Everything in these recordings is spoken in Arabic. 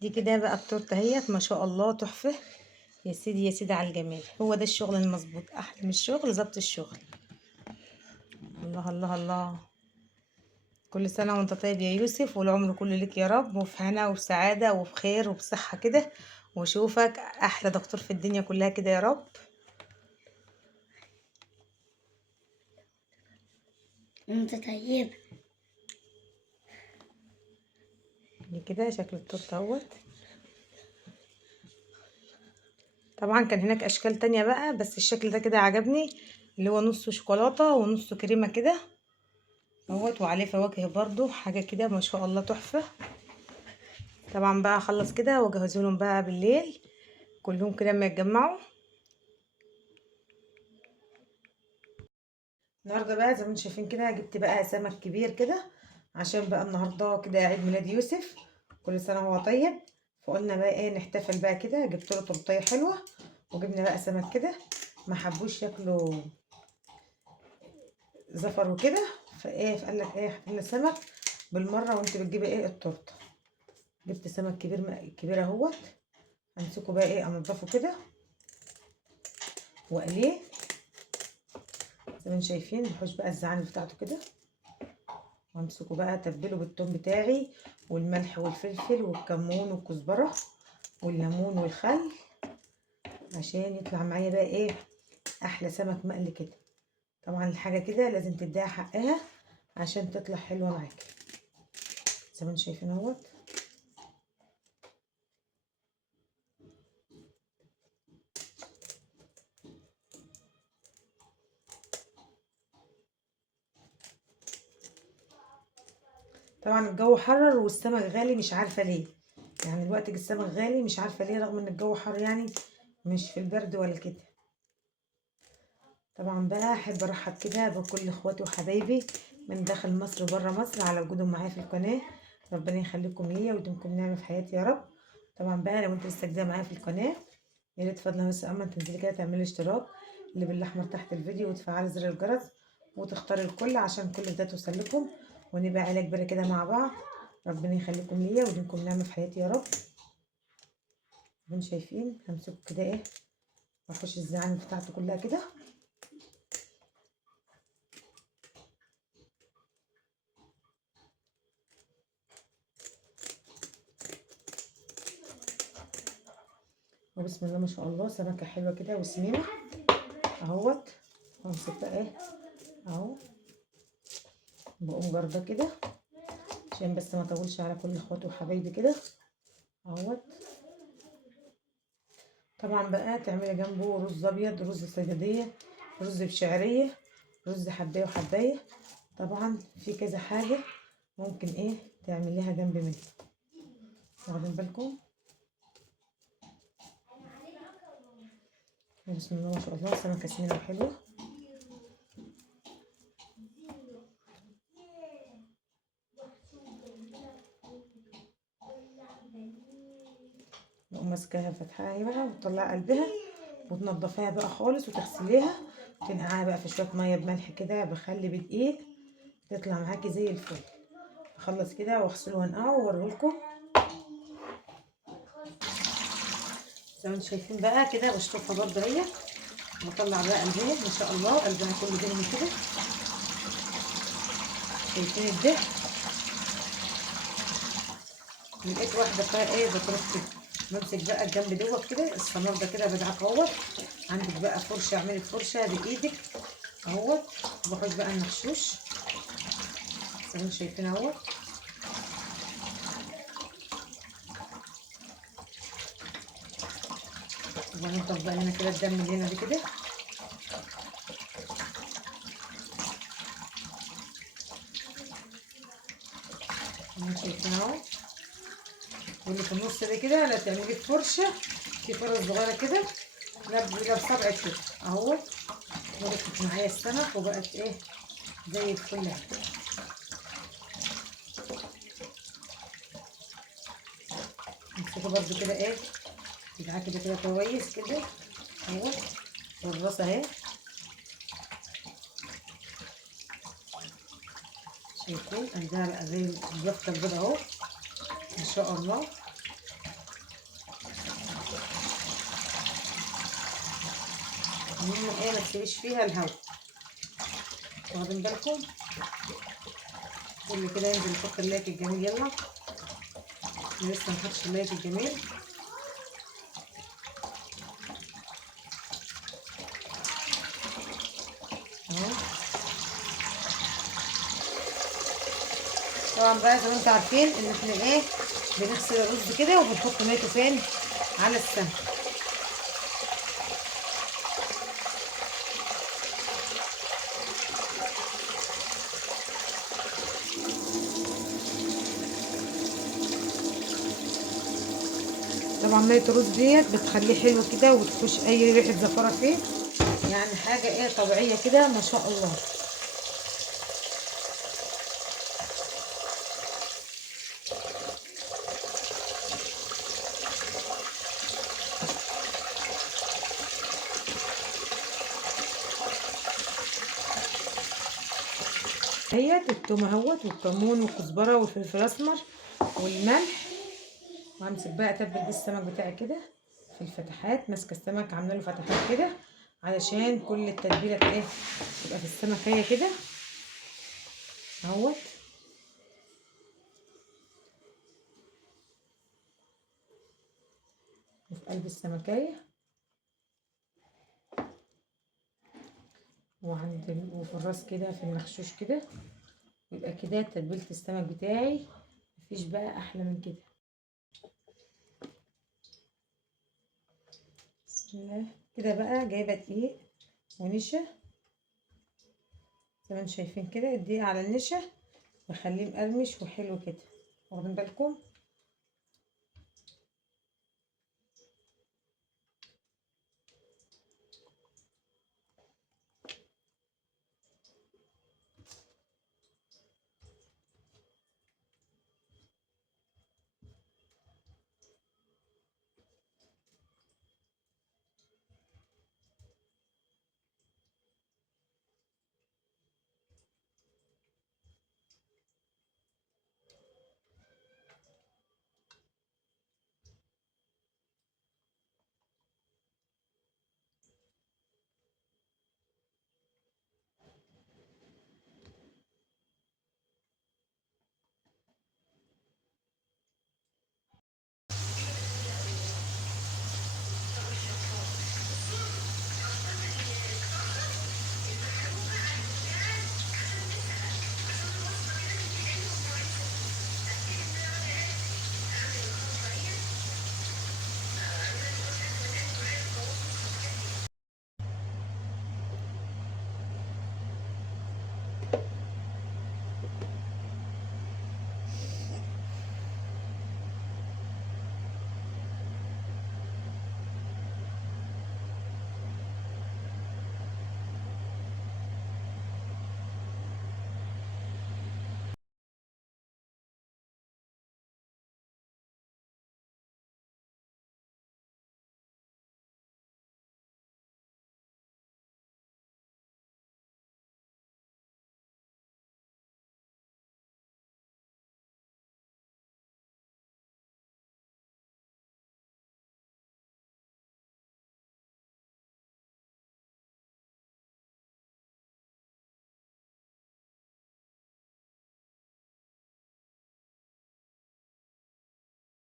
دي كده بقى التورته اهيت، ما شاء الله تحفه. يا سيدي يا سيدي على الجمال، هو ده الشغل المظبوط، احلى من الشغل ظبط الشغل. الله الله الله. كل سنه وانت طيب يا يوسف، والعمر كله لك يا رب، وفي هنا وفي سعاده وفي خير وفي صحه كده، واشوفك احلى دكتور في الدنيا كلها كده يا رب. انت طيب. دي كده شكل التورته اهوت. طبعا كان هناك اشكال تانية بقى، بس الشكل ده كده عجبني، اللي هو نصه شوكولاته ونصه كريمه كده اهوت، وعليه فواكه برضو، حاجه كده ما شاء الله تحفه. طبعا بقى اخلص كده واجهز لهم بقى بالليل كلهم كده لما يتجمعوا. النهارده بقى زي ما انتم شايفين كده جبت بقى سمك كبير كده، عشان بقى النهارده كده عيد ميلاد يوسف، كل سنه وهو طيب. فقلنا بقى ايه نحتفل بقى كده، جبت له تورتيه حلوه، وجبنا بقى سمك كده، ما حبوش ياكلوا زفر وكده، فايه فقال لك ايه هات لنا سمك بالمره وانت بتجيبي ايه التورته. جبت سمك كبير كبير اهوت، همسكه بقى ايه انضفه كده واقليه زي ما انتم شايفين، بحوش بقى الزعانف بتاعته كده، وامسكه بقى اتبله بالثوم بتاعي والملح والفلفل والكمون والكزبره والليمون والخل، عشان يطلع معايا بقى ايه احلى سمك مقلي كده. طبعا الحاجه كده لازم تديها حقها عشان تطلع حلوه معاكي زي ما انتم شايفين اهوت. طبعا الجو حرر والسمك غالي، مش عارفه ليه، يعني الوقت السمك غالي مش عارفه ليه، رغم ان الجو حر يعني مش في البرد ولا كده. طبعا بقى احب ارحب كده بكل اخواتي وحبايبي من داخل مصر وبره مصر على وجودهم معايا في القناه، ربنا يخليكم ليا ويديمكم نعمه في حياتي يا رب. طبعا بقى لو انت لسه جديده معايا في القناه، يا ريت فضلا بس اما تنزلي كده تعملي اشتراك اللي بالاحمر تحت الفيديو، وتفعلي زر الجرس وتختاري الكل عشان كل ده توصل لكم، ونبقى عيله كبيره كده مع بعض. ربنا يخليكم ليا ويديمكم نعمه في حياتي يا رب. انتم شايفين همسكه كده ايه واحوش الزعانف بتاعته كلها كده. وبسم الله ما شاء الله سمكه حلوه كده وسمينه اهوت. وامسك بقى ايه اهو بقوم جارده كده عشان بس ما اطولش على كل اخواتي وحبايبي كده اهوت. طبعا بقى تعملي جنبه رز ابيض، رز صياديه، رز بشعريه، رز حبايه وحبايه، طبعا في كذا حاجه ممكن ايه تعمليها جنب منه، واخدين بالكم. بسم الله ما شاء الله سمكه سمينه وحلوه. نقوم ماسكاها فتحاها بقى وتطلعي قلبها وتنضفيها بقى خالص وتغسليها، تنقعيها بقى في شويه ميه بملح كده بخلي بدقيق، تطلع معاكي زي الفل. اخلص كده واغسله وانقعه واوريهولكم. زي ما انتم شايفين بقى كده بشطفها برضه اهي، بطلع بقى قلبها ما شاء الله، قلبها كله دهن كده، شايفين الدهن. لقيت واحده فيها ايه بتروح كده، بمسك بقى الجنب دوت كده السمار ده كده بدعك اهوت، عندك بقى فرشه اعملي فرشه بايدك اهوت، وباخد بقى المغشوش زي ما انتم شايفين اهوت. وبنضف بقى هنا كده الدم اللي هنا دي كده، زي ما انتم شايفين اهو. واللي في النص ده كده لا تعملي فرشه، في فرش صغيره كده لا بصبعك كده اهوت، ضربت معايا السمك وبقت ايه زي الفل اهي. امسكه برده كده ايه تدعكي كده كده كويس كده اهو، والراس اهي شايفين قلبها بقى زي اليافطه كده اهو ما شاء الله. المهم ايه ما تسيبيش فيها الهواء، واخدين بالكم. كل كده ينزل نحط اللايك الجميل. يلا احنا لسه محطش اللايك الجميل اهو. طبعا بقى زي ما انتوا عارفين ان احنا ايه بنغسل الرز كده وبنحط ميته فين؟ على السمك. طبعا مية الرز ديت بتخليه حلو كده ومتفيهوش اي ريحه زفره فيه، يعني حاجه ايه طبيعيه كده ما شاء الله. اهيت التوم اهوت والكمون والكزبره والفلفل الاسمر والملح. وهمسك بقى اتبل بيه السمك بتاعي كده في الفتحات، ماسكه السمك عامله له فتحات كده علشان كل التتبيله ايه تبقى في السمكيه كده اهوت. وفي قلب السمكيه وفي الراس كده في المخشوش كده. يبقى كده تتبيله السمك بتاعي مفيش بقى احلى من كده. بسم الله. كده بقى جايبه دقيق ونشا زي ما انتم شايفين كده، الدقيق على النشا بخليه مقرمش وحلو كده، واخدين بالكم.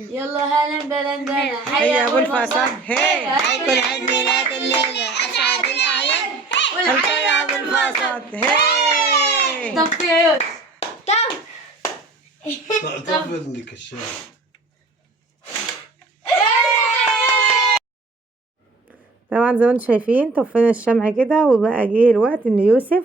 يلا هلا بلندنا هيا ابو الفصل هي هيكون عيد ميلاد الليله اسعد الاعياد والحي يا ابو الفصل هي. طب في عيوش طب طفل لك الشاي. طبعا زي ما انتم شايفين طفينا الشمع كده، وبقى جه الوقت ان يوسف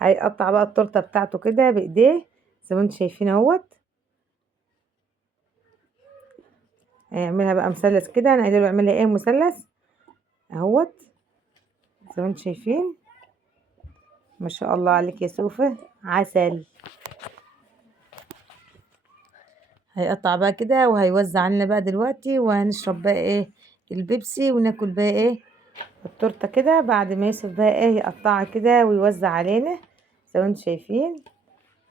هيقطع بقى التورته بتاعته كده بايديه زي ما انتم شايفين اهوت. هيعملها بقى مثلث كده، انا قايله له اعملها ايه مثلث اهوت زي ما انتم شايفين. ما شاء الله عليك يا سوفه عسل. هيقطع بقى كده وهيوزع لنا بقى دلوقتي، وهنشرب بقى ايه البيبسي وناكل بقى ايه التورته كده بعد ما يوسف بقى ايه يقطعها كده ويوزع علينا زي ما انتم شايفين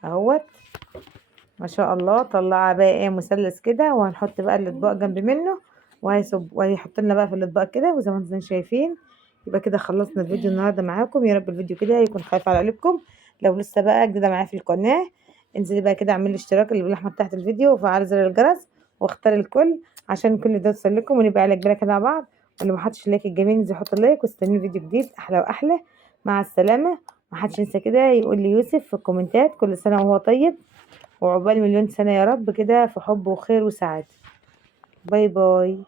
اهوت. ما شاء الله طلعها بقى ايه مثلث كده، وهنحط بقى الاطباق جنب منه وهيصب وهيحط لنا بقى في الاطباق كده. وزي ما انتم شايفين يبقى كده خلصنا الفيديو النهارده معاكم. يا رب الفيديو كده يكون خفيف على قلبكم. لو لسه بقى جديده معايا في القناه، انزلي بقى كده اعملي الاشتراك اللي بالاحمر تحت الفيديو وفعلي زر الجرس واختاري الكل عشان كل ده يوصل لكم، ونبقى على كبيره كده مع بعض. واللي ما حطش اللايك الجميل ينزل يحط اللايك واستنوني فيديو جديد احلى واحلى. مع السلامه. ما حدش ينسى كده يقول لي يوسف في الكومنتات كل سنه وهو طيب وعقبال مليون سنه يا رب كده في حب وخير وسعاده. باي باي.